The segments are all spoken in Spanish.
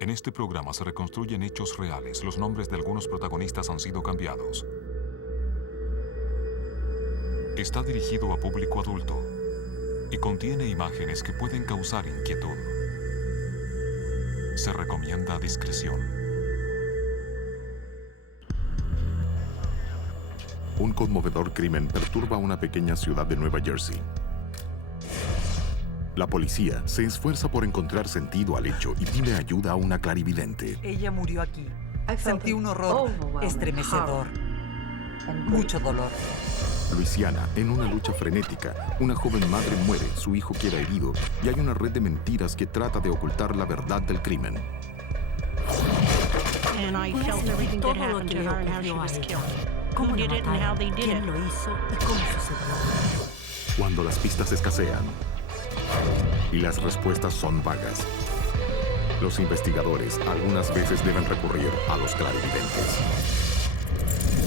En este programa se reconstruyen hechos reales. Los nombres de algunos protagonistas han sido cambiados. Está dirigido a público adulto y contiene imágenes que pueden causar inquietud. Se recomienda discreción. Un conmovedor crimen perturba una pequeña ciudad de Nueva Jersey. La policía se esfuerza por encontrar sentido al hecho y pide ayuda a una clarividente. Ella murió aquí. Sentí un horror estremecedor. Mucho dolor. Luisiana, en una lucha frenética, una joven madre muere, su hijo queda herido y hay una red de mentiras que trata de ocultar la verdad del crimen. Todo lo que le ocurrió a ella. ¿Cómo la mataron? ¿Quién lo hizo? ¿Y cómo sucedió? Cuando las pistas escasean y las respuestas son vagas, los investigadores algunas veces deben recurrir a los clarividentes.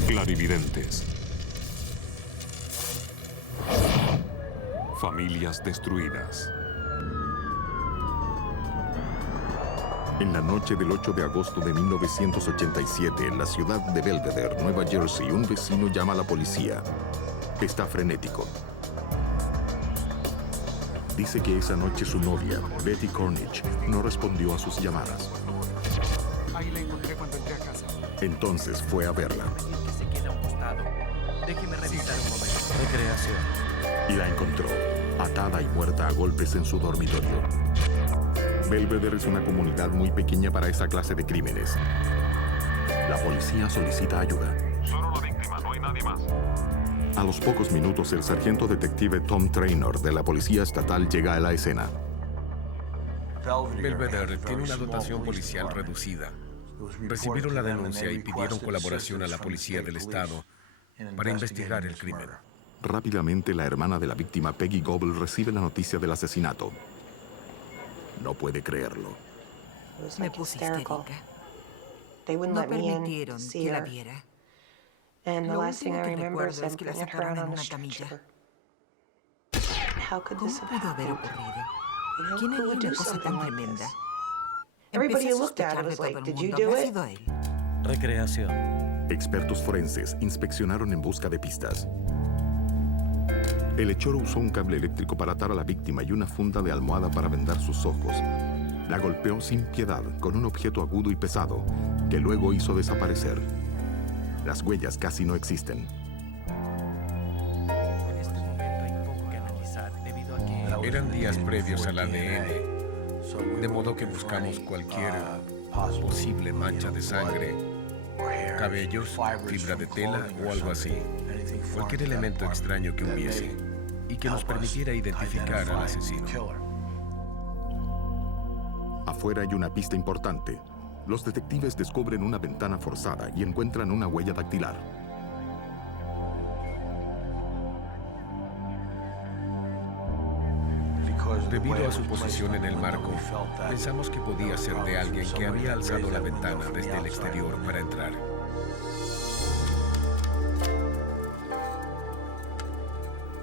Clarividentes. Familias destruidas. En la noche del 8 de agosto de 1987, en la ciudad de Belvedere, Nueva Jersey, un vecino llama a la policía. Está frenético. Dice que esa noche su novia, Betty Cornish, no respondió a sus llamadas. Ahí la encontré cuando entré a casa. Entonces fue a verla. Que se queda a un costado. Déjeme revisar un momento. Recreación. Y la encontró, atada y muerta a golpes en su dormitorio. Belvedere es una comunidad muy pequeña para esa clase de crímenes. La policía solicita ayuda. Solo la víctima, no hay nadie más. A los pocos minutos, el sargento detective Tom Traynor de la Policía Estatal llega a la escena. Belvedere tiene una dotación policial reducida. Recibieron la denuncia y pidieron colaboración a la policía del estado para investigar el crimen. Rápidamente, la hermana de la víctima, Peggy Goble, recibe la noticia del asesinato. No puede creerlo. Me puse histérica. No permitieron que la viera. Lo último que recuerdo es que la sacaron en una camilla. ¿Cómo pudo haber ocurrido? ¿Quién haría una cosa tan tremenda? Empecé a sospechar de todo el mundo. ¿Habrá sido él? Recreación. Expertos forenses inspeccionaron en busca de pistas. El hechor usó un cable eléctrico para atar a la víctima y una funda de almohada para vendar sus ojos. La golpeó sin piedad con un objeto agudo y pesado que luego hizo desaparecer. Las huellas casi no existen. En este momento hay poco que analizar debido a que... Eran días previos al ADN, de modo que buscamos cualquier posible mancha de sangre, cabellos, fibra de tela o algo así. Cualquier elemento extraño que hubiese y que nos permitiera identificar al asesino. Afuera hay una pista importante. Los detectives descubren una ventana forzada y encuentran una huella dactilar. Debido a su posición en el marco, pensamos que podía ser de alguien que había alzado la ventana desde el exterior para entrar.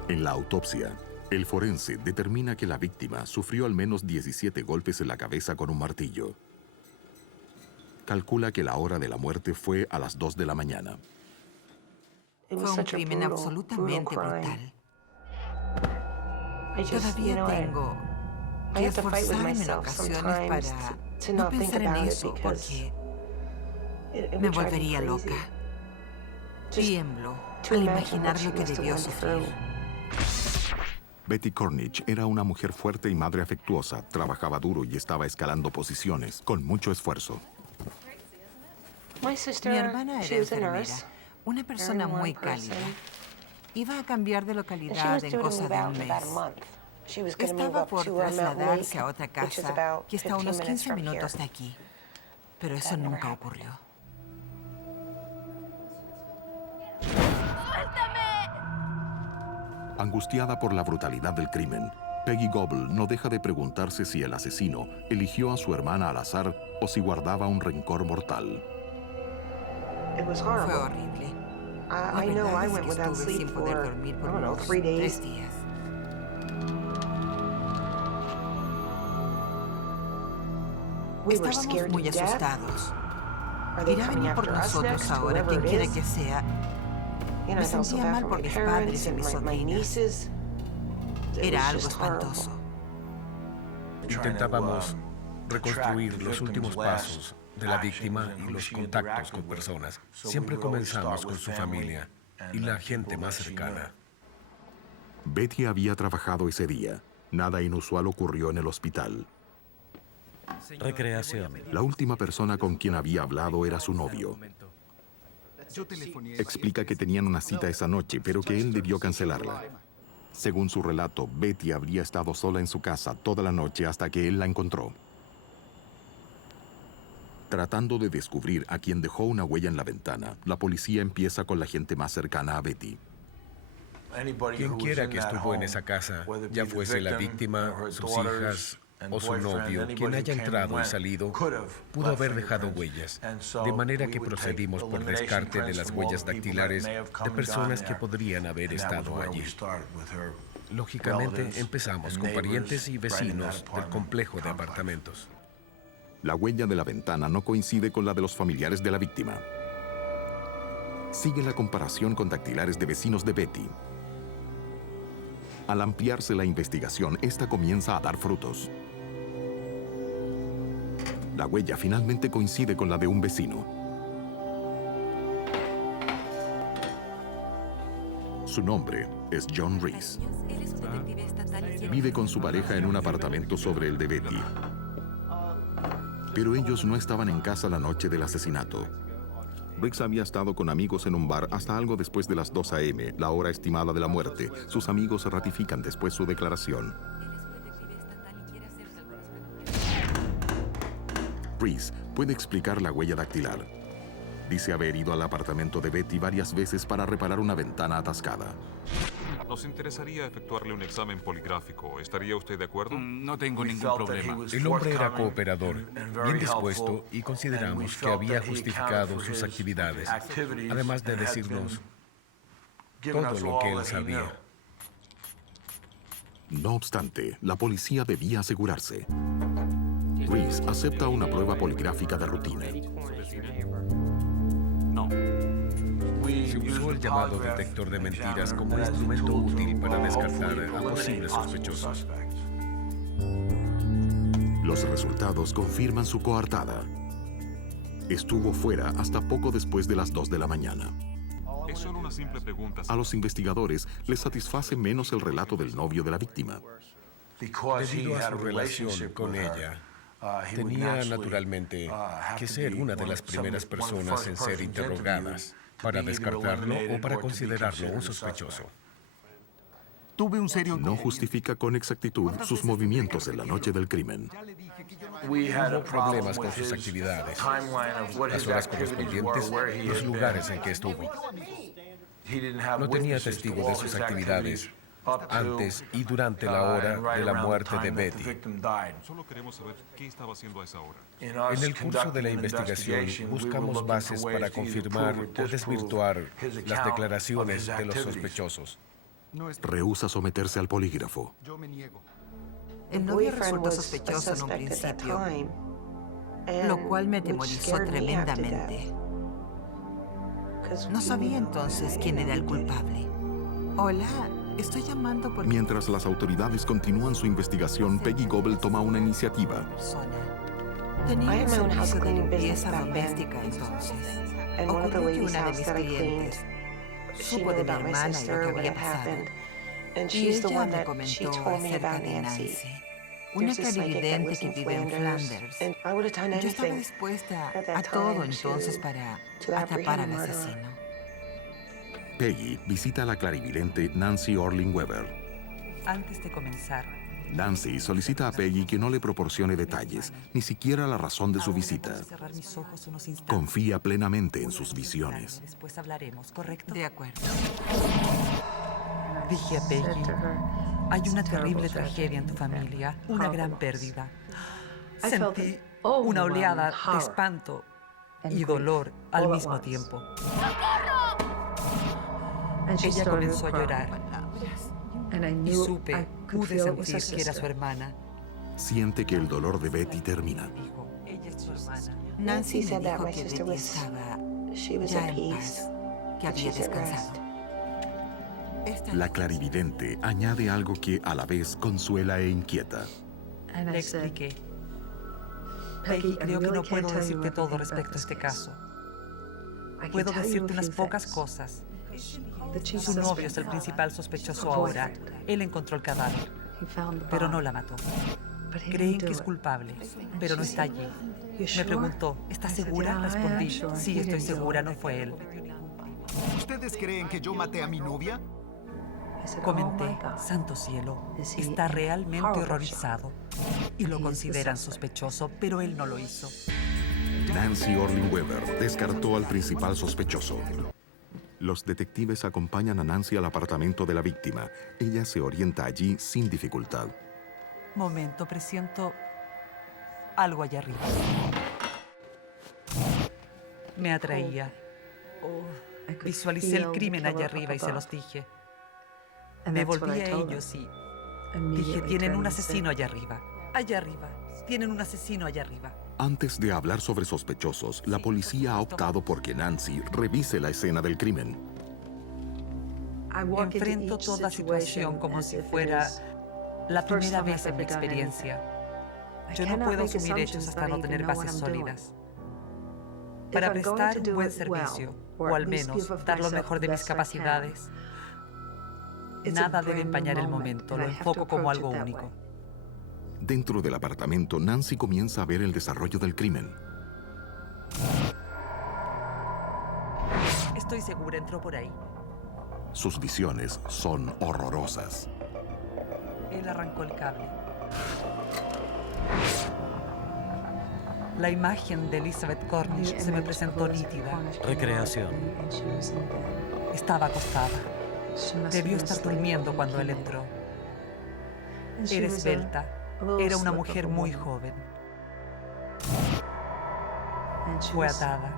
En la autopsia, el forense determina que la víctima sufrió al menos 17 golpes en la cabeza con un martillo. Calcula que la hora de la muerte fue a las 2 de la mañana. Fue un crimen absolutamente brutal. Todavía tengo que esforzarme en ocasiones para no pensar en eso, porque me volvería loca. Tiemblo al imaginar lo que debió sufrir. Betty Cornish era una mujer fuerte y madre afectuosa, trabajaba duro y estaba escalando posiciones con mucho esfuerzo. Mi hermana era enfermera, una persona muy cálida. Iba a cambiar de localidad en cosa de un mes. Estaba por trasladarse a otra casa que está a unos 15 minutos de aquí. Pero eso nunca ocurrió. Angustiada por la brutalidad del crimen, Peggy Goble no deja de preguntarse si el asesino eligió a su hermana al azar o si guardaba un rencor mortal. Fue horrible. La verdad es que estuve sin poder dormir por unos 3 días. Estábamos muy asustados. ¿Irá a venir por nosotros ahora, quien quiera que sea? Me sentía mal por mis padres y mis sobrinas. Era algo espantoso. Intentábamos reconstruir los últimos pasos de la víctima y los contactos con personas. Siempre comenzamos con su familia y la gente más cercana. Betty había trabajado ese día. Nada inusual ocurrió en el hospital. Recreación. La última persona con quien había hablado era su novio. Yo telefoné. Explica que tenían una cita esa noche, pero que él debió cancelarla. Según su relato, Betty habría estado sola en su casa toda la noche hasta que él la encontró. Tratando de descubrir a quien dejó una huella en la ventana, la policía empieza con la gente más cercana a Betty. Quien quiera que estuvo en esa casa, ya fuese la víctima, sus hijas o su novio, quien haya entrado y salido, pudo haber dejado huellas, de manera que procedimos por descarte de las huellas dactilares de personas que podrían haber estado allí. Lógicamente, empezamos con parientes y vecinos del complejo de apartamentos. La huella de la ventana no coincide con la de los familiares de la víctima. Sigue la comparación con dactilares de vecinos de Betty. Al ampliarse la investigación, esta comienza a dar frutos. La huella finalmente coincide con la de un vecino. Su nombre es John Reese. Vive con su pareja en un apartamento sobre el de Betty. Pero ellos no estaban en casa la noche del asesinato. Reese había estado con amigos en un bar hasta algo después de las 2 a.m., la hora estimada de la muerte. Sus amigos ratifican después su declaración. Reese puede explicar la huella dactilar. Dice haber ido al apartamento de Betty varias veces para reparar una ventana atascada. Nos interesaría efectuarle un examen poligráfico. ¿Estaría usted de acuerdo? No tengo ningún problema. El hombre era cooperador, bien dispuesto y consideramos que había justificado sus actividades, además de decirnos todo lo que él sabía. No obstante, la policía debía asegurarse. Reese acepta una prueba poligráfica de rutina. No. Se usó el llamado detector de mentiras como instrumento útil para descartar a posibles sospechosos. Los resultados confirman su coartada. Estuvo fuera hasta poco después de las 2 de la mañana. Es solo una simple pregunta. A los investigadores les satisface menos el relato del novio de la víctima. Debido a su relación con ella, tenía naturalmente que ser una de las primeras personas en ser interrogadas para descartarlo o para considerarlo un sospechoso. Tuve un serio... No justifica con exactitud sus movimientos en la noche del crimen. Hubo problemas con sus actividades, las horas correspondientes, los lugares en que estuvo. No tenía testigos de sus actividades antes y durante la hora de la muerte de Betty. Solo queremos saber qué estaba haciendo a esa hora. En el curso de la investigación buscamos bases para confirmar o desvirtuar las declaraciones de los sospechosos. Rehúsa someterse al polígrafo. Yo me niego. El novio resultó sospechoso en un principio, lo cual me atemorizó tremendamente. No sabía entonces quién era el culpable. Hola, estoy llamando porque... Mientras las autoridades continúan su investigación, Peggy Goble toma una iniciativa. Tenía un servicio de limpieza doméstica entonces. Ocurrió que una de mis clientes supo de mi hermana y lo que había pasado. Y ella me comentó acerca de Nancy, una clarividente que vive en Flanders. Yo estaba dispuesta a todo entonces para atrapar al asesino. Peggy visita a la clarividente Nancy Orling Weber. Antes de comenzar, Nancy solicita a Peggy que no le proporcione detalles, ni siquiera la razón de su visita. cerrar mis ojos unos instantes. Confía plenamente en sus visiones. Después hablaremos, ¿correcto? De acuerdo. Dije a Peggy, hay una terrible tragedia en tu familia, una gran pérdida. Sentí una oleada de espanto y dolor al mismo tiempo. Ella comenzó a llorar y pude sentir que era su hermana. Siente que el dolor de Betty termina. Dijo, Nancy me dijo que Betty estaba ya en paz, que había descansado. La clarividente añade algo que a la vez consuela e inquieta. Le expliqué. Peggy, creo que no puedo decirte todo respecto a este caso. Puedo decirte unas pocas cosas. Su novio es el principal sospechoso ahora. Él encontró el cadáver, pero no la mató. Creen que es culpable, pero no está allí. Me preguntó, ¿estás segura? Respondí, sí, estoy segura, no fue él. ¿Ustedes creen que yo maté a mi novia? Comenté, santo cielo, está realmente horrorizado. Y lo consideran sospechoso, pero él no lo hizo. Nancy Orlean Weber descartó al principal sospechoso. Los detectives acompañan a Nancy al apartamento de la víctima. Ella se orienta allí sin dificultad. Momento, presiento algo allá arriba. Me atraía. Visualicé el crimen allá arriba y se los dije. Me volví a ellos y dije, tienen un asesino allá arriba. Allá arriba. Tienen un asesino allá arriba. Antes de hablar sobre sospechosos, la policía ha optado por que Nancy revise la escena del crimen. Enfrento toda situación como si fuera la primera vez en mi experiencia. Yo no puedo asumir hechos hasta no tener bases sólidas. Para prestar un buen servicio, o al menos dar lo mejor de mis capacidades, nada debe empañar el momento, lo enfoco como algo único. Dentro del apartamento, Nancy comienza a ver el desarrollo del crimen. Estoy segura, entró por ahí. Sus visiones son horrorosas. Él arrancó el cable. La imagen de Elizabeth Cornish se me presentó nítida. Recreación. Estaba acostada. Debió estar durmiendo cuando él entró. Era esbelta. Era una mujer muy joven. Fue atada.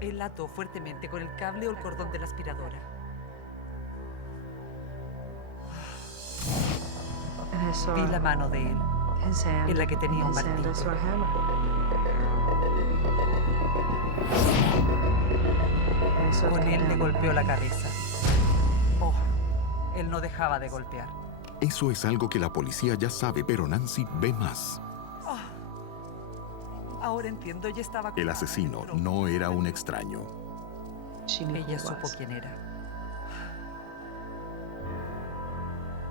Él la ató fuertemente con el cable o el cordón de la aspiradora. Vi la mano de él, en la que tenía un martillo. Con él le golpeó la cabeza. Oh, él no dejaba de golpear. Eso es algo que la policía ya sabe, pero Nancy ve más. Ahora entiendo, ella estaba... El asesino no era un extraño. Ella supo quién era.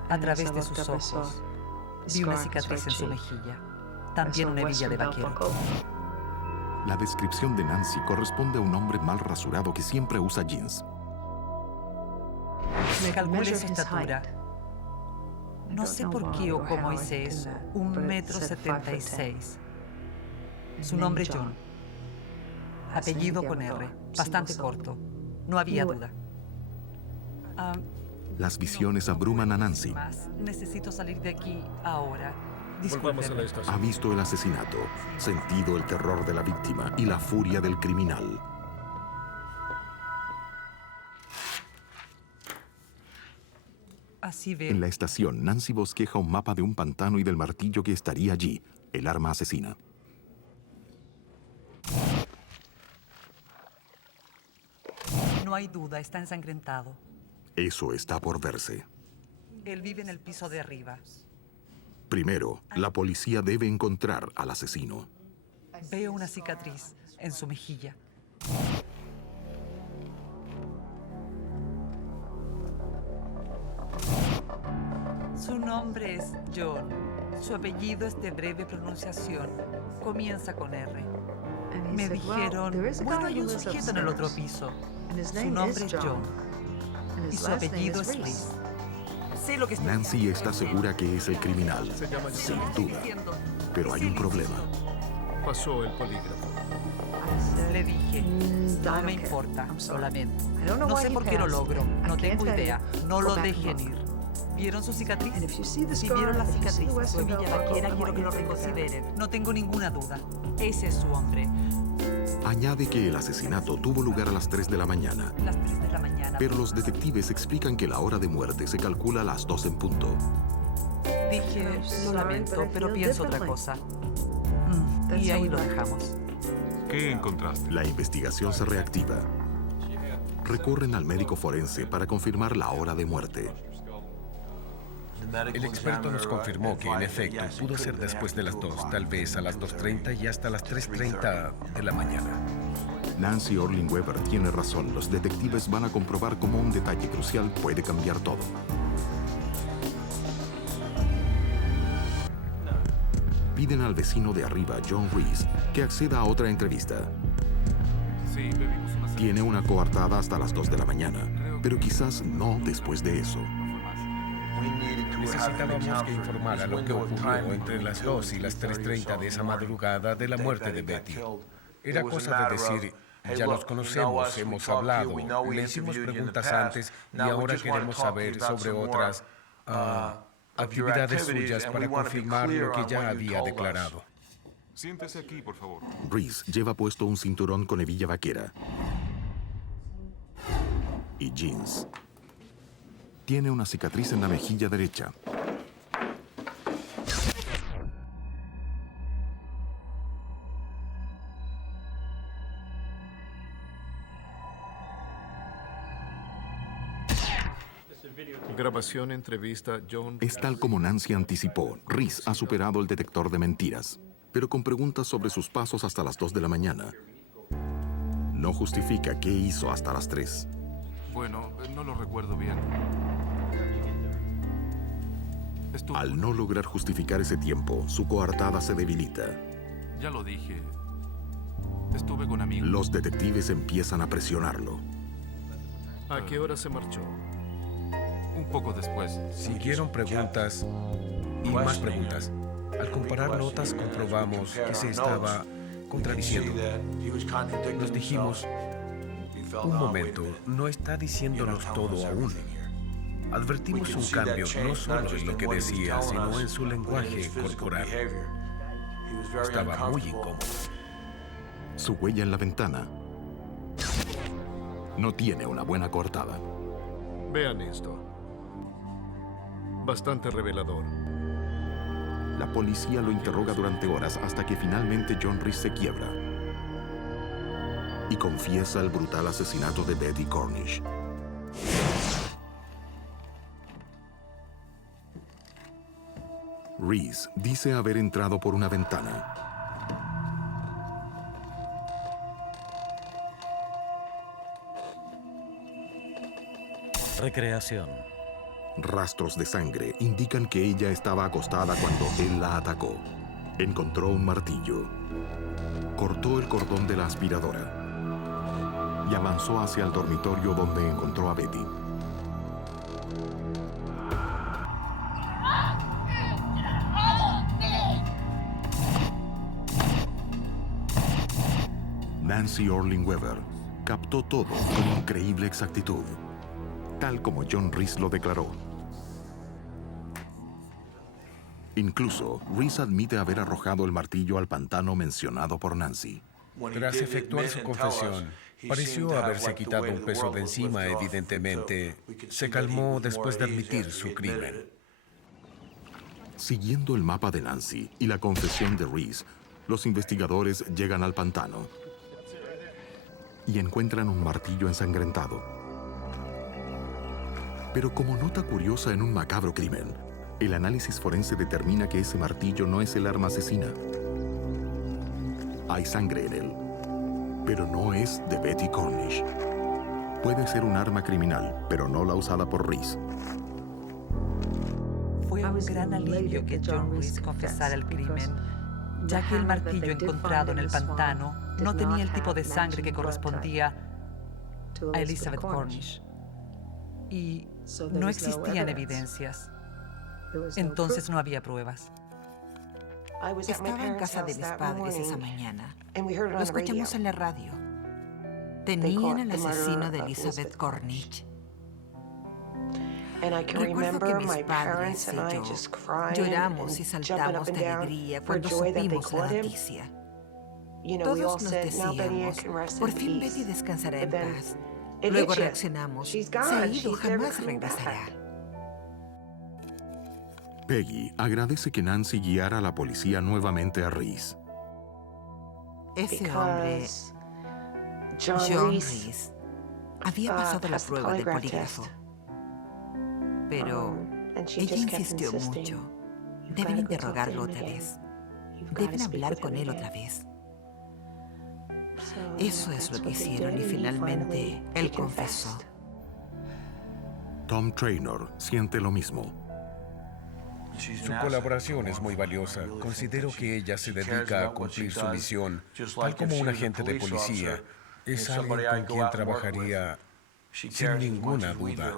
A través de sus ojos, vi una cicatriz en su mejilla. También una hebilla de vaquero. La descripción de Nancy corresponde a un hombre mal rasurado que siempre usa jeans. Me calculé su estatura. No sé por qué o cómo hice eso. 1,76 m. Su nombre John. Apellido con R. Bastante corto. No había duda. Las visiones abruman a Nancy. Necesito salir de aquí ahora. Volvamos a la Discúlpenme. estación. Ha visto el asesinato, sentido el terror de la víctima y la furia del criminal. Así ve. En la estación, Nancy bosqueja un mapa de un pantano y del martillo que estaría allí, el arma asesina. No hay duda, está ensangrentado. Eso está por verse. Él vive en el piso de arriba. Primero, la policía debe encontrar al asesino. Veo una cicatriz en su mejilla. Su nombre es John. Su apellido es de breve pronunciación. Comienza con R. Me dijeron, bueno, hay un sujeto en el otro piso. Su nombre es John. Y su apellido es Reese. Sé lo que estoy Nancy está segura que es el criminal, sin duda. Pero hay un problema. Pasó el polígrafo. Le dije, no me importa, lo lamento. No sé por qué lo logro, no tengo idea. No lo dejen ir. ¿Vieron su cicatriz? Si vieron la cicatriz, su hebilla vaquera, quiero que lo reconsideren. No tengo ninguna duda. Ese es su hombre. Añade que el asesinato tuvo lugar a las 3 de la mañana. Las 3 de la mañana. Pero los detectives explican que la hora de muerte se calcula a las 2 en punto. Dije, lo lamento, pero pienso otra cosa. Y ahí lo dejamos. ¿Qué encontraste? La investigación se reactiva. Recurren al médico forense para confirmar la hora de muerte. El experto nos confirmó que, en efecto, pudo ser después de las 2, tal vez a las 2:30 y hasta las 3:30 de la mañana. Nancy Orling Weber tiene razón. Los detectives van a comprobar cómo un detalle crucial puede cambiar todo. Piden al vecino de arriba, John Reese, que acceda a otra entrevista. Sí, bebimos una cerveza. Tiene una coartada hasta las 2 de la mañana, pero quizás no después de eso. Necesitábamos que informara lo que ocurrió entre las 2 y las 3:30 de esa madrugada de la muerte de Betty. Era cosa de decir, ya nos conocemos, hemos hablado, le hicimos preguntas antes y ahora queremos saber sobre otras actividades suyas para confirmar lo que ya había declarado. Siéntese aquí, por favor. Reese lleva puesto un cinturón con hebilla vaquera y jeans. Tiene una cicatriz en la mejilla derecha. Grabación, entrevista, John. Es tal como Nancy anticipó. Reese ha superado el detector de mentiras, pero con preguntas sobre sus pasos hasta las 2 de la mañana. No justifica qué hizo hasta las 3. Bueno, no lo recuerdo bien. Al no lograr justificar ese tiempo, su coartada se debilita. Ya lo dije. Estuve con amigos. Los detectives empiezan a presionarlo. ¿A qué hora se marchó? Un poco después. Siguieron preguntas y más preguntas. Al comparar notas comprobamos que se estaba contradiciendo. Nos dijimos, un momento, no está diciéndonos todo aún. Advertimos un cambio no solo en lo que decía, sino en su lenguaje corporal. Estaba muy incómodo. Su huella en la ventana no tiene una buena coartada. Vean esto. Bastante revelador. La policía lo interroga durante horas hasta que finalmente John Reese se quiebra y confiesa el brutal asesinato de Betty Cornish. Reese dice haber entrado por una ventana. Recreación. Rastros de sangre indican que ella estaba acostada cuando él la atacó. Encontró un martillo. Cortó el cordón de la aspiradora y avanzó hacia el dormitorio donde encontró a Betty. Nancy Orling Weber captó todo con increíble exactitud, tal como John Reese lo declaró. Incluso, Reese admite haber arrojado el martillo al pantano mencionado por Nancy. Tras efectuar su confesión, pareció haberse quitado un peso de encima, evidentemente. Se calmó después de admitir su crimen. Siguiendo el mapa de Nancy y la confesión de Reese, los investigadores llegan al pantano y encuentran un martillo ensangrentado. Pero como nota curiosa en un macabro crimen, el análisis forense determina que ese martillo no es el arma asesina. Hay sangre en él, pero no es de Betty Cornish. Puede ser un arma criminal, pero no la usada por Reese. Fue un gran alivio que John Reese confesara el crimen, ya que el martillo encontrado en el pantano no tenía el tipo de sangre que correspondía a Elizabeth Cornish. Y no existían evidencias. Entonces no había pruebas. Estaba en casa de mis padres esa mañana. Lo escuchamos en la radio. Tenían al asesino de Elizabeth Cornish. Recuerdo que mis padres y yo lloramos y saltamos de alegría cuando supimos la noticia. Todos nos decíamos, por fin Betty descansará en paz. Luego reaccionamos, se ha ido, jamás regresará. Peggy agradece que Nancy guiara a la policía nuevamente a Reese. Ese hombre, John Reese, había pasado la prueba del polígrafo. Pero ella insistió mucho. Deben interrogarlo otra vez. Deben hablar con él otra vez. Eso es lo que hicieron y finalmente él confesó. Tom Trainor siente lo mismo. Su colaboración es muy valiosa. Considero que ella se dedica a cumplir su misión, tal como un agente de policía. Es alguien con quien trabajaría sin ninguna duda,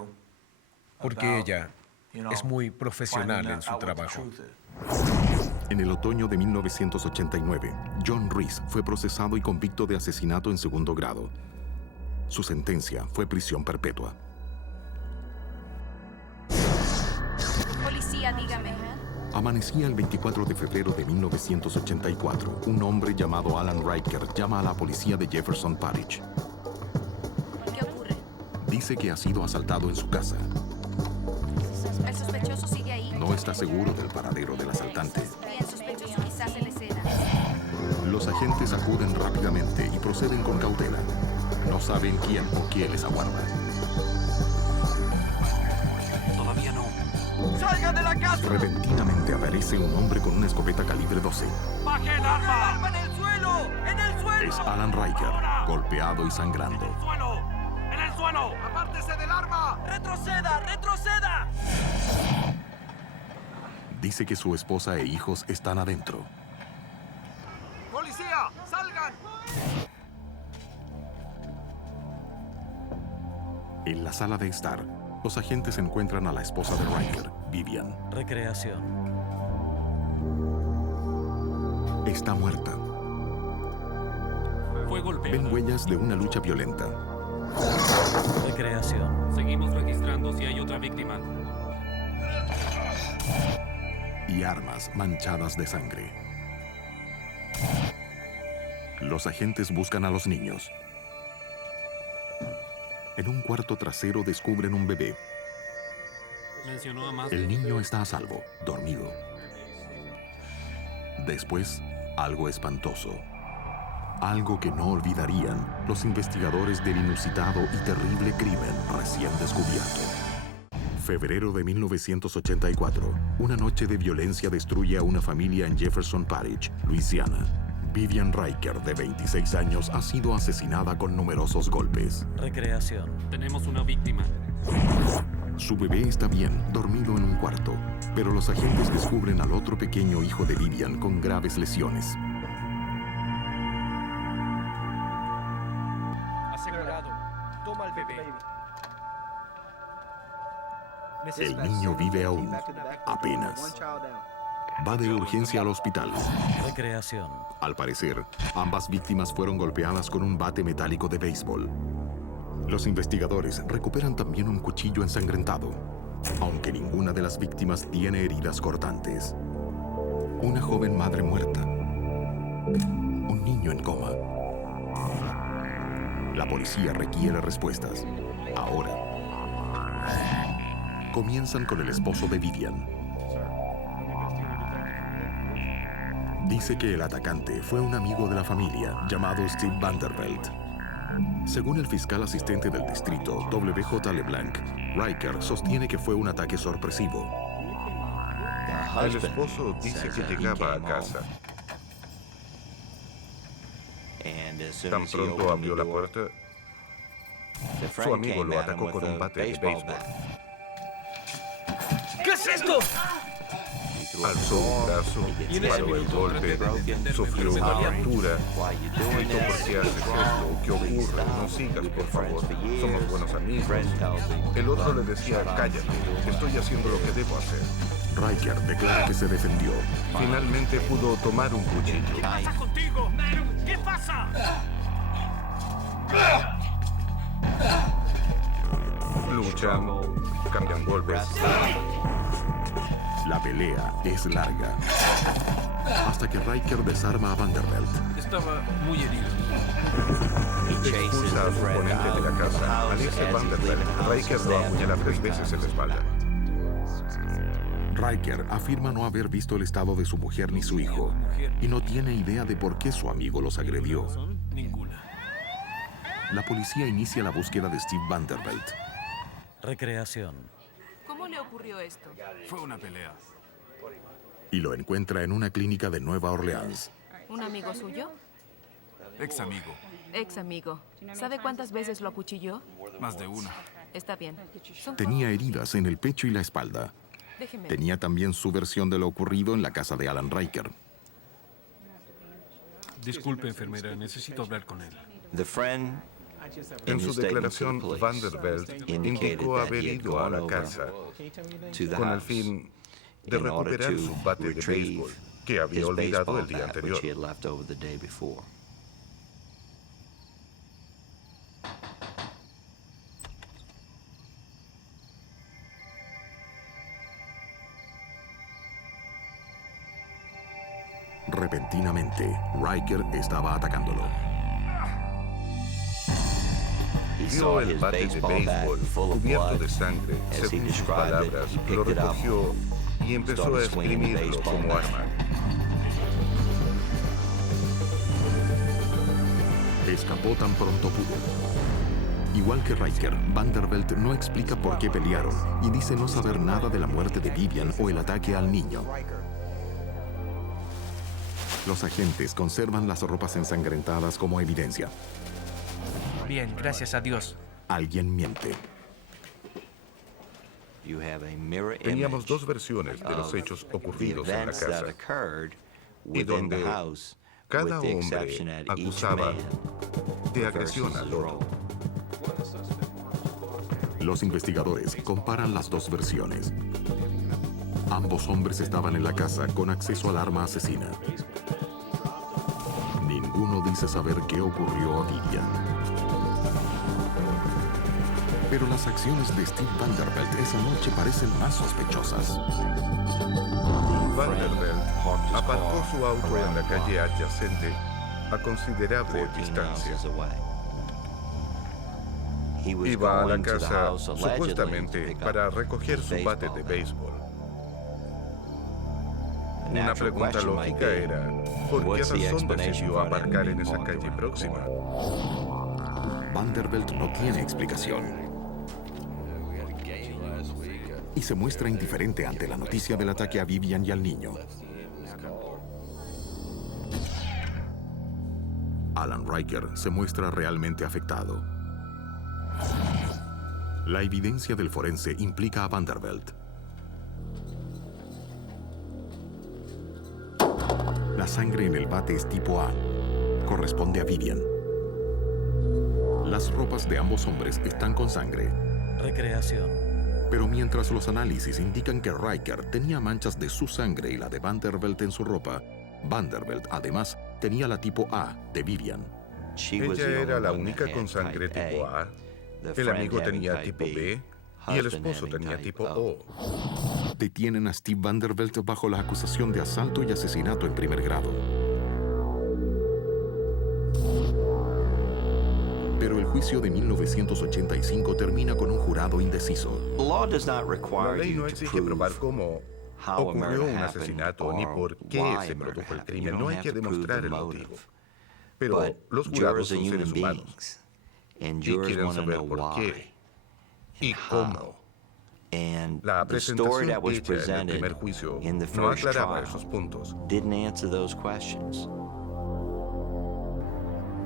porque ella es muy profesional en su trabajo. En el otoño de 1989, John Reese fue procesado y convicto de asesinato en segundo grado. Su sentencia fue prisión perpetua. Policía, dígame. Amanecía el 24 de febrero de 1984. Un hombre llamado Alan Riker llama a la policía de Jefferson Parish. ¿Qué ocurre? Dice que ha sido asaltado en su casa. ¿El sospechoso sigue ahí? No está seguro del paradero del asaltante. Bien, sospechoso quizás en la escena. Los agentes acuden rápidamente y proceden con cautela. No saben quién o qué les aguarda. Todavía no. ¡Salgan de la casa! Repentinamente aparece un hombre con una escopeta calibre 12. ¡Baje el arma! ¡En el suelo! ¡En el suelo! Es Alan Riker, golpeado y sangrando. ¡En el suelo! ¡En el suelo! ¡Apártese del arma! ¡Retroceda! ¡Retroceda! Dice que su esposa e hijos están adentro. ¡Policía! ¡Salgan! En la sala de estar, los agentes encuentran a la esposa de Riker, Vivian. Recreación. Está muerta. Fue golpeada. Ven huellas de una lucha violenta. Recreación. Seguimos registrando si hay otra víctima. Y armas manchadas de sangre. Los agentes buscan a los niños. En un cuarto trasero descubren un bebé. Mencionó a más. El niño está a salvo, dormido. Después, algo espantoso. Algo que no olvidarían los investigadores del inusitado y terrible crimen recién descubierto. Febrero de 1984. Una noche de violencia destruye a una familia en Jefferson Parish, Luisiana. Vivian Riker, de 26 años, ha sido asesinada con numerosos golpes. Recreación. Tenemos una víctima. Su bebé está bien, dormido en un cuarto, pero los agentes descubren al otro pequeño hijo de Vivian con graves lesiones. Asegurado. Toma al bebé. El niño vive aún, apenas. Va de urgencia al hospital. Recreación. Al parecer, ambas víctimas fueron golpeadas con un bate metálico de béisbol. Los investigadores recuperan también un cuchillo ensangrentado, aunque ninguna de las víctimas tiene heridas cortantes. Una joven madre muerta. Un niño en coma. La policía requiere respuestas. Ahora. Comienzan con el esposo de Vivian. Dice que el atacante fue un amigo de la familia llamado Steve Vanderbilt. Según el fiscal asistente del distrito, W.J. LeBlanc, Riker sostiene que fue un ataque sorpresivo. El esposo dice que llegaba a casa. Tan pronto abrió la puerta, su amigo lo atacó con un bate de béisbol. ¿Qué es esto? Alzó un brazo, paró el golpe, sufrió una fractura, gritó ¿por qué haces esto? ¿Qué ocurre? No sigas, por favor. Somos buenos amigos. El otro le decía, cállate, estoy haciendo lo que debo hacer. Riker declara que se defendió. Finalmente pudo tomar un cuchillo. ¿Qué pasa contigo? ¿Qué pasa? Luchan, cambian golpes. La pelea es larga. Hasta que Riker desarma a Vanderbilt. Estaba muy herido. Expulsa a su oponente de la casa. Al irse Vanderbilt, Riker lo apuñala 3 veces en la espalda. Riker afirma no haber visto el estado de su mujer ni su hijo y no tiene idea de por qué su amigo los agredió. Ninguna. La policía inicia la búsqueda de Steve Vanderbilt. Recreación. ¿Cómo le ocurrió esto? Fue una pelea. Y lo encuentra en una clínica de Nueva Orleans. ¿Un amigo suyo? Ex amigo. Ex amigo. ¿Sabe cuántas veces lo acuchilló? Más de una. Está bien. Tenía heridas en el pecho y la espalda. Déjeme. Tenía también su versión de lo ocurrido en la casa de Alan Riker. Disculpe, enfermera, necesito hablar con él. En su declaración, Vanderbilt indicó haber ido a la casa con el fin de recuperar su bate de béisbol que había olvidado el día anterior. Repentinamente, Riker estaba atacándolo. Vio el bate de béisbol cubierto de sangre, según sus palabras, lo recogió y empezó a esgrimirlo como arma. Escapó tan pronto pudo. Igual que Riker, Vanderbilt no explica por qué pelearon y dice no saber nada de la muerte de Vivian o el ataque al niño. Los agentes conservan las ropas ensangrentadas como evidencia. Bien, gracias a Dios. Alguien miente. Teníamos dos versiones de los hechos ocurridos en la casa y donde cada hombre acusaba de agresión al otro. Los investigadores comparan las dos versiones. Ambos hombres estaban en la casa con acceso al arma asesina. Ninguno dice saber qué ocurrió a Vivian. Pero las acciones de Steve Vanderbilt esa noche parecen más sospechosas. Vanderbilt aparcó su auto en la calle adyacente a considerable distancia. Iba a la casa supuestamente para recoger su bate de béisbol. Una pregunta lógica era, ¿por qué razón decidió aparcar en esa calle próxima? Vanderbilt no tiene explicación. Y se muestra indiferente ante la noticia del ataque a Vivian y al niño. Alan Riker se muestra realmente afectado. La evidencia del forense implica a Vanderbilt. La sangre en el bate es tipo A. Corresponde a Vivian. Las ropas de ambos hombres están con sangre. Recreación. Pero mientras los análisis indican que Riker tenía manchas de su sangre y la de Vanderbilt en su ropa, Vanderbilt además tenía la tipo A de Vivian. Ella era la única con sangre tipo A. El amigo tenía tipo B y el esposo tenía tipo O. Detienen a Steve Vanderbilt bajo la acusación de asalto y asesinato en primer grado. Pero el juicio de 1985 termina con un jurado indeciso. La ley no exige probar cómo ocurrió un asesinato ni por qué se produjo el crimen. No hay que demostrar el motivo. Pero los jurados son seres humanos y quieren saber por qué y cómo. La presentación hecha en el primer juicio no aclaraba esos puntos.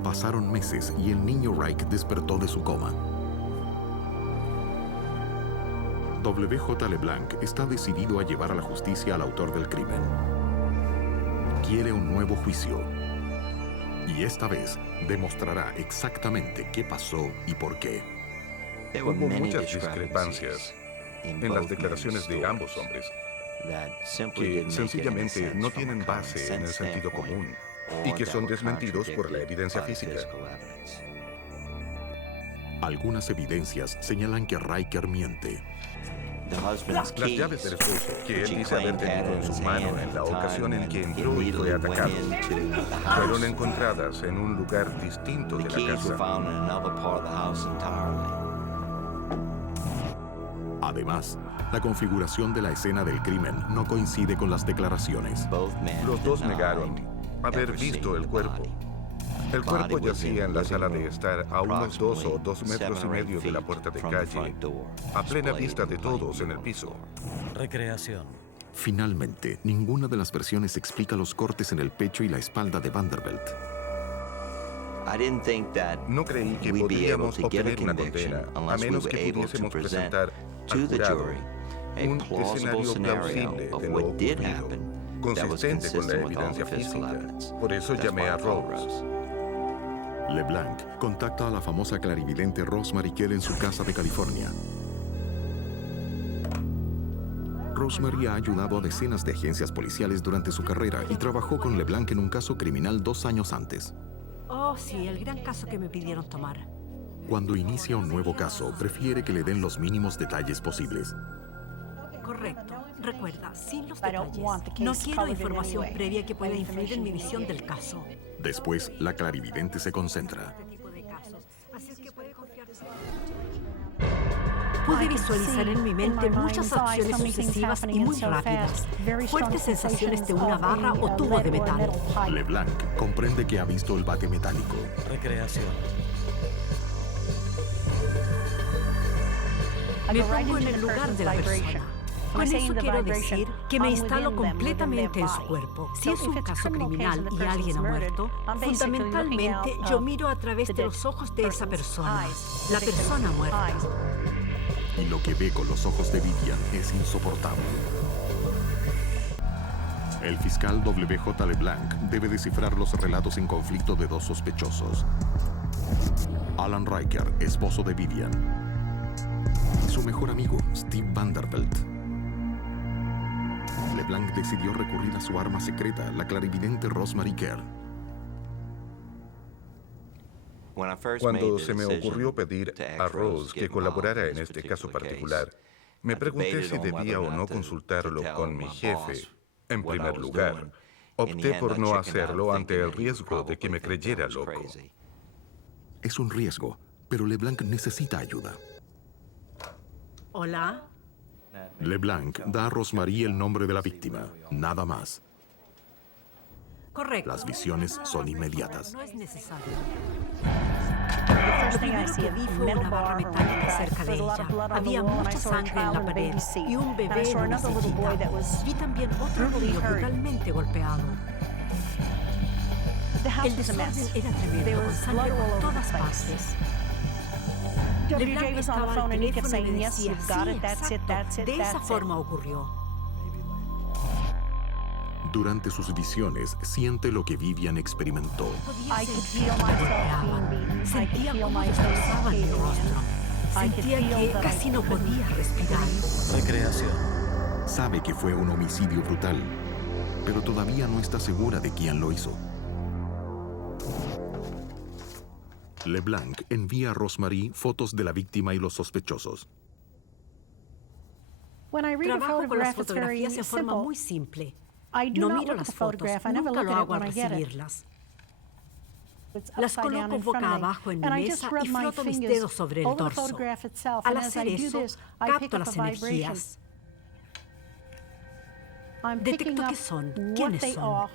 Pasaron meses y el niño Reich despertó de su coma. W.J. LeBlanc está decidido a llevar a la justicia al autor del crimen. Quiere un nuevo juicio. Y esta vez demostrará exactamente qué pasó y por qué. Hubo muchas discrepancias en las declaraciones de ambos hombres, que sencillamente no tienen base en el sentido común y que son desmentidos por la evidencia física. Algunas evidencias señalan que Riker miente. Las llaves del esposo, que él dice haber tenido en su mano en la ocasión en que entró y fue atacado, fueron encontradas en un lugar distinto de la casa. Además, la configuración de la escena del crimen no coincide con las declaraciones. Los dos negaron haber visto el cuerpo. El cuerpo yacía en la sala de estar a unos 2 o 2 metros y medio de la puerta de calle, a plena vista de todos en el piso. Recreación. Finalmente, ninguna de las versiones explica los cortes en el pecho y la espalda de Vanderbilt. No creí que podríamos obtener una condena a menos que pudiésemos presentar al jurado un escenario plausible de lo ocurrido, consistente con la evidencia física. Por eso llamé a Rose. LeBlanc contacta a la famosa clarividente Rosemary Kell en su casa de California. Rosemary ha ayudado a decenas de agencias policiales durante su carrera y trabajó con LeBlanc en un caso criminal 2 años antes. Oh, sí, el gran caso que me pidieron tomar. Cuando inicia un nuevo caso, prefiere que le den los mínimos detalles posibles. Correcto. Recuerda, sin los detalles. No quiero información previa que pueda influir en mi visión del caso. Después, la clarividente se concentra. Pude visualizar en mi mente muchas acciones sucesivas y muy rápidas. Fuertes sensaciones de una barra o tubo de metal. LeBlanc comprende que ha visto el bate metálico. Recreación. Me pongo en el lugar de la persona. Con eso quiero decir que me instalo completamente en su cuerpo. Si es un caso criminal y alguien ha muerto, fundamentalmente yo miro a través de los ojos de esa persona, la persona muerta. Y lo que ve con los ojos de Vivian es insoportable. El fiscal W.J. LeBlanc debe descifrar los relatos en conflicto de 2 sospechosos. Alan Riker, esposo de Vivian, y su mejor amigo, Steve Vanderbilt. LeBlanc decidió recurrir a su arma secreta, la clarividente Rosemary Kell. Cuando se me ocurrió pedir a Rose que colaborara en este caso particular, me pregunté si debía o no consultarlo con mi jefe. En primer lugar, opté por no hacerlo ante el riesgo de que me creyera loco. Es un riesgo, pero LeBlanc necesita ayuda. Hola. LeBlanc da a Rosemary el nombre de la víctima, nada más. Correcto. Las visiones son inmediatas. No es necesario. Lo primero que vi fue una barra metálica cerca de ella. Había mucha sangre en la pared y un bebé en una sillita. Vi también otro niño brutalmente golpeado. El desorden era tremendo, con sangre por todas partes. LeBlanc estaba al teléfono y me decía, sí, exacto, de esa forma ocurrió. Durante sus visiones, siente lo que Vivian experimentó. Sentía cómo destrozaba mi rostro. Sentía que casi no podía respirar. Recreación. Sabe que fue un homicidio brutal, pero todavía no está segura de quién lo hizo. LeBlanc envía a Rosemary fotos de la víctima y los sospechosos. Trabajo con las fotografías de forma muy simple. No miro las fotos, nunca lo hago al recibirlas. Las coloco boca abajo en mi mesa y froto mis dedos sobre el dorso. Al hacer eso, capto las energías. Detecto qué son, quiénes son.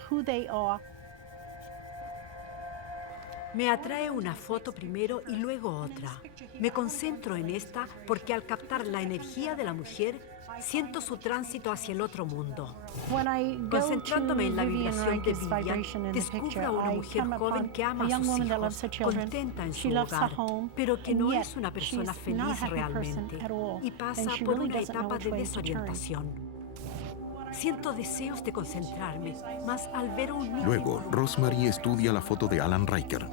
Me atrae una foto primero y luego otra. Me concentro en esta porque al captar la energía de la mujer, siento su tránsito hacia el otro mundo. Concentrándome en la vibración de Vivian, descubro a una mujer joven que ama a sus hijos, contenta en su hogar, pero que no es una persona feliz realmente y pasa por una etapa de desorientación. Siento deseos de concentrarme, mas al ver un niño... Luego, Rosemary estudia la foto de Alan Riker.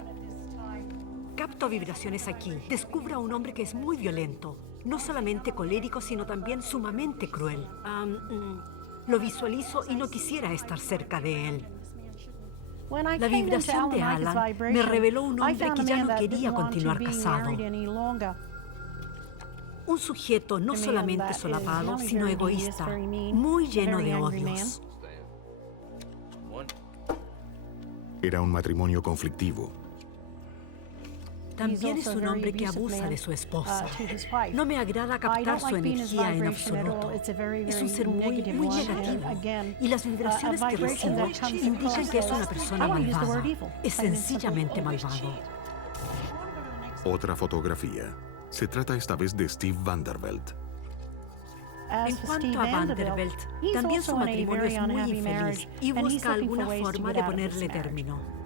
Capto vibraciones aquí. Descubro a un hombre que es muy violento. No solamente colérico, sino también sumamente cruel. Lo visualizo y no quisiera estar cerca de él. La vibración de Alan me reveló un hombre que ya no quería continuar casado. Un sujeto no solamente solapado, sino egoísta, muy lleno de odios. Era un matrimonio conflictivo. También es un hombre que abusa de su esposa. No me agrada captar su energía en absoluto. Es un ser muy negativo. Y las vibraciones que recibo indican que es una persona malvada. Es sencillamente malvado. Otra fotografía. Se trata esta vez de Steve Vanderbilt. En cuanto a Vanderbilt, también su matrimonio es muy infeliz y busca alguna forma de ponerle término.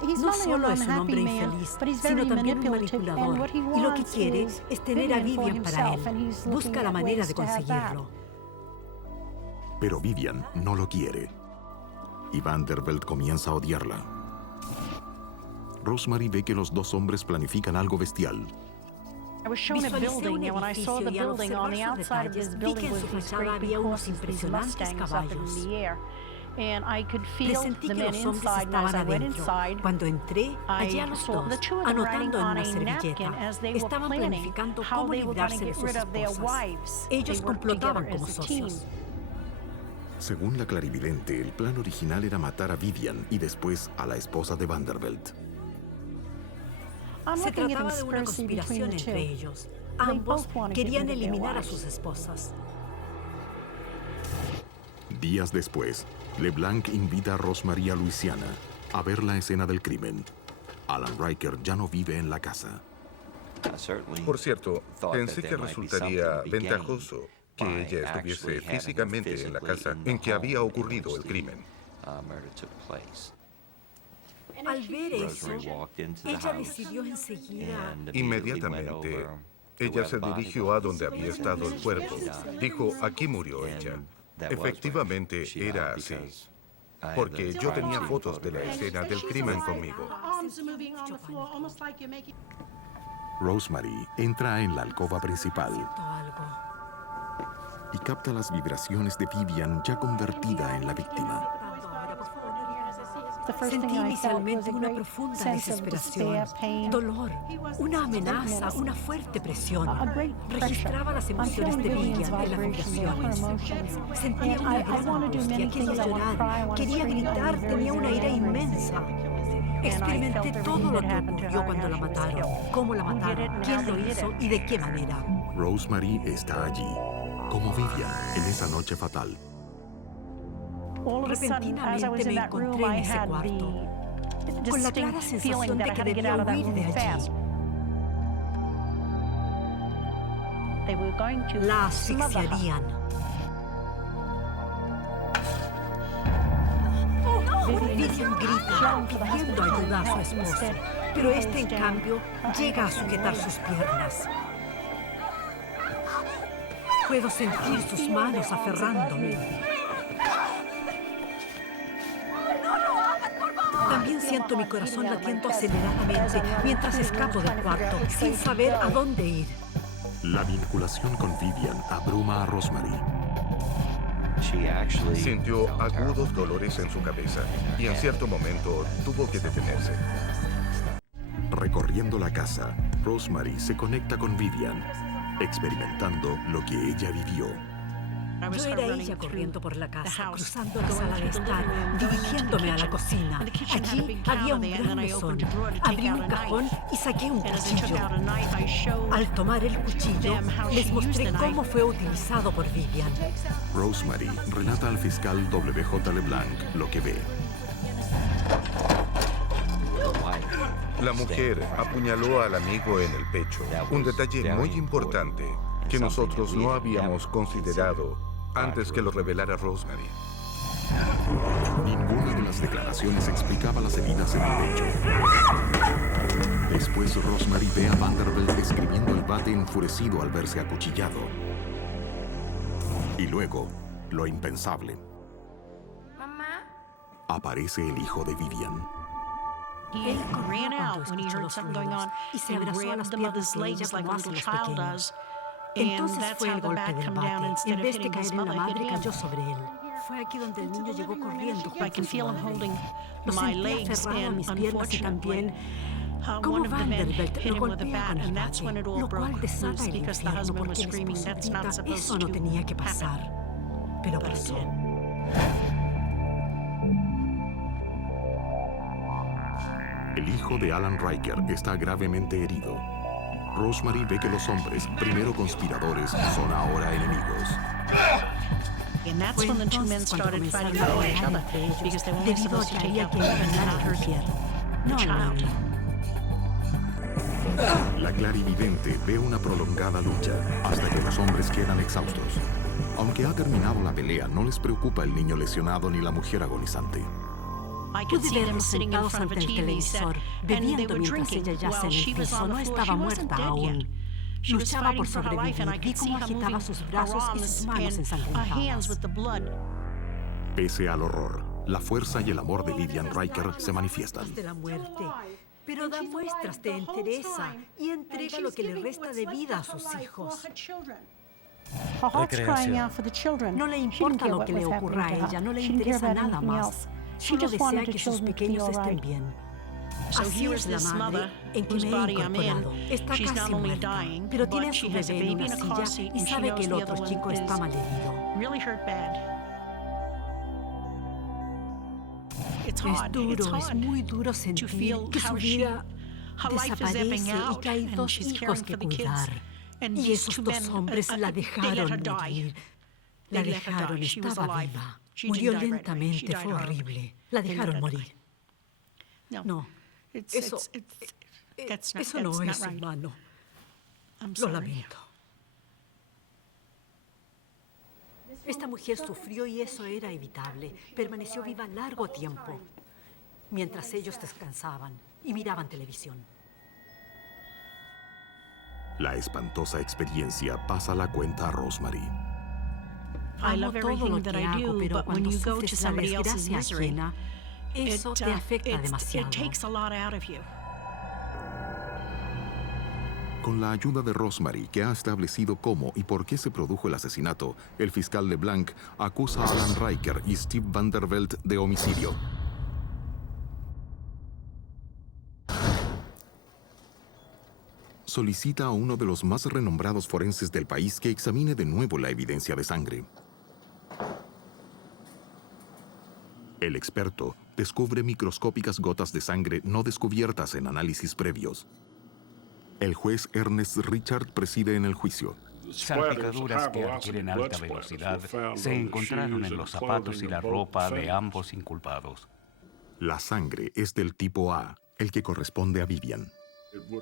No solo es un hombre infeliz, sino también un manipulador. Y lo que quiere es tener a Vivian para él. Busca la manera de conseguirlo. Pero Vivian no lo quiere. Y Vanderbilt comienza a odiarla. Rosemary ve que los dos hombres planifican algo bestial. Visualicé un edificio y al observar sus detalles vi que en su fachada había unos impresionantes caballos. Presentí que los hombres estaban adentro. Cuando entré, hallé a los dos, anotando en una servilleta. Estaban planificando cómo librarse de sus esposas. Ellos complotaban como socios. Según la clarividente, el plan original era matar a Vivian y después a la esposa de Vanderbilt. Se trataba de una conspiración entre ellos. Ambos querían eliminar a sus esposas. Días después, LeBlanc invita a Rosemary a Luisiana a ver la escena del crimen. Alan Riker ya no vive en la casa. Por cierto, pensé que resultaría ventajoso que ella estuviese físicamente en la casa en que había ocurrido el crimen. Al ver eso, ella decidió enseguida... Inmediatamente, ella se dirigió a donde había estado el cuerpo. Dijo, aquí murió ella. Efectivamente, era así. Porque yo tenía fotos de la escena del crimen conmigo. Rosemary entra en la alcoba principal y capta las vibraciones de Vivian ya convertida en la víctima. Sentí inicialmente una profunda desesperación, dolor, una amenaza, una fuerte presión. Registraba las emociones de Vivian en las vibraciones. Sentía una gran angustia, quería llorar, quería gritar, tenía una ira inmensa. Experimenté todo lo que ocurrió cuando la mataron, cómo la mataron, quién lo hizo y de qué manera. Rosemary está allí, como Vivian en esa noche fatal. Repentinamente me encontré en ese cuarto, con la clara sensación de que debía huir de allí. La asfixiarían. Vivian grita, pidiendo ayuda a su esposo, pero este, en cambio, llega a sujetar sus piernas. Puedo sentir sus manos aferrándome. También siento mi corazón latiendo aceleradamente mientras escapo del cuarto, sin saber a dónde ir. La vinculación con Vivian abruma a Rosemary. Sintió agudos dolores en su cabeza y en cierto momento tuvo que detenerse. Recorriendo la casa, Rosemary se conecta con Vivian, experimentando lo que ella vivió. Yo era ella corriendo por la casa, cruzando la sala de estar, dirigiéndome a la cocina. Allí había un gran mesón. Abrí un cajón y saqué un cuchillo. Al tomar el cuchillo, les mostré cómo fue utilizado por Vivian. Rosemary relata al fiscal W.J. LeBlanc lo que ve. La mujer apuñaló al amigo en el pecho. Un detalle muy importante que nosotros no habíamos considerado antes que lo revelara Rosemary. Ninguna de las declaraciones explicaba las heridas en el pecho. Después Rosemary ve a Vanderbilt escribiendo el bate enfurecido al verse acuchillado. Y luego, lo impensable. Mamá. Aparece el hijo de Vivian. Él corrió cuando escuchó los ruidos y se abrazó a las piernas de ella como hacen los pequeños. Entonces fue el golpe del bate. En vez de caer en la madre, cayó sobre él. Fue aquí donde el niño llegó corriendo junto a su madre. Lo sentí aferrado a mis piernas y también como Vanderbilt lo golpea con el bate, lo cual desata el infierno porque el esposo grita, eso no tenía que pasar. Pero pasó. El hijo de Alan Riker está gravemente herido. Rosemary ve que los hombres, primero conspiradores, son ahora enemigos. Fue entonces cuando comenzaron a pelear entre ellos, debido a que había que eliminar a la mujer, no al niño. La clarividente ve una prolongada lucha hasta que los hombres quedan exhaustos. Aunque ha terminado la pelea, no les preocupa el niño lesionado ni la mujer agonizante. Pude verlos sentados ante el televisor, bebiendo mientras ella yace en el piso. No estaba muerta aún. Luchaba por sobrevivir. Vi cómo agitaba sus brazos y sus manos ensangrentadas. Pese al horror, la fuerza y el amor de Vivian Riker se manifiestan. De la muerte. Pero da muestras de entereza y entrega lo que le resta de vida a sus hijos. Recreación. No le importa lo que le ocurra a ella, no le interesa nada más. Solo desea que sus pequeños estén bien. Así es la madre en que me he incorporado. Está casi muerta, pero tiene a su bebé en una silla y sabe que el otro chico está malherido. Es duro, es muy duro sentir que su vida desaparece y que hay dos hijos que cuidar. Y esos dos hombres la dejaron morir. La dejaron, estaba viva. Murió lentamente, fue horrible. La dejaron morir. No, eso no es humano. Lo lamento. Esta mujer sufrió y eso era evitable. Permaneció viva largo tiempo, mientras ellos descansaban y miraban televisión. La espantosa experiencia pasa la cuenta a Rosemary. Amo todo lo que hago, pero cuando sufres la desgracia ajena, eso te afecta demasiado. Con la ayuda de Rosemary, que ha establecido cómo y por qué se produjo el asesinato, el fiscal LeBlanc acusa a Alan Riker y Steve Vanderbilt de homicidio. Solicita a uno de los más renombrados forenses del país que examine de nuevo la evidencia de sangre. El experto descubre microscópicas gotas de sangre no descubiertas en análisis previos. El juez Ernest Richard preside en el juicio. Salpicaduras que adquieren alta velocidad se encontraron en los zapatos y la ropa de ambos inculpados. La sangre es del tipo A, el que corresponde a Vivian.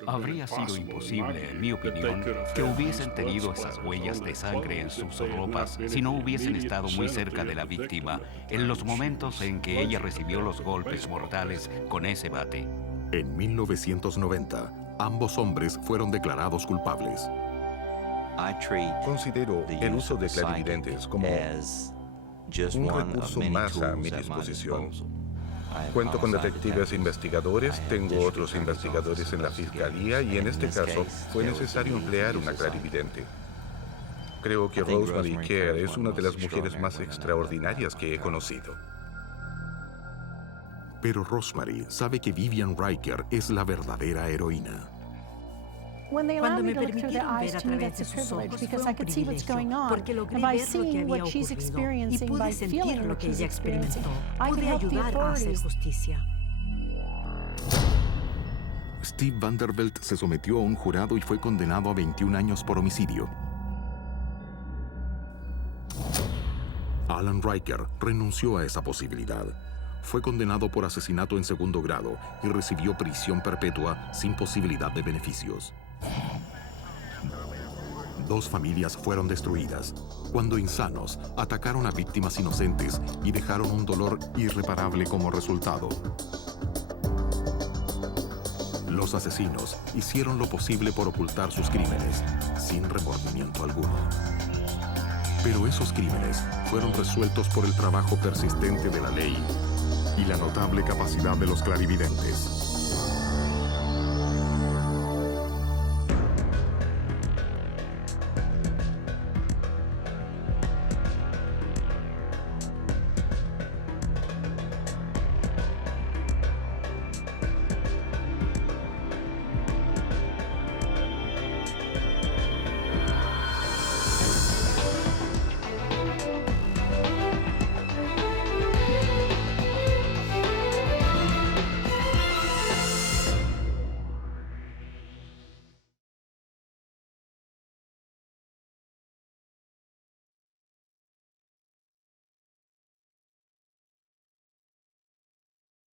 Habría sido imposible, en mi opinión, que hubiesen tenido esas huellas de sangre en sus ropas si no hubiesen estado muy cerca de la víctima en los momentos en que ella recibió los golpes mortales con ese bate. En 1990, ambos hombres fueron declarados culpables. Considero el uso de clarividentes como un recurso más a mi disposición. Cuento con detectives investigadores, tengo otros investigadores en la fiscalía y en este caso fue necesario emplear una clarividente. Creo que Rosemary Kerr es una de las mujeres más extraordinarias que he conocido. Pero Rosemary sabe que Vivian Riker es la verdadera heroína. Cuando me permitieron ver a través de sus ojos fue un privilegio, porque logré ver lo que había ocurrido y pude sentir lo que ella experimentó. Pude ayudar a hacer justicia. Steve Vanderbilt se sometió a un jurado y fue condenado a 21 años por homicidio. Alan Riker renunció a esa posibilidad. Fue condenado por asesinato en segundo grado y recibió prisión perpetua sin posibilidad de beneficios. Dos familias fueron destruidas cuando insanos atacaron a víctimas inocentes y dejaron un dolor irreparable como resultado. Los asesinos hicieron lo posible por ocultar sus crímenes, sin remordimiento alguno. Pero esos crímenes fueron resueltos por el trabajo persistente de la ley y la notable capacidad de los clarividentes.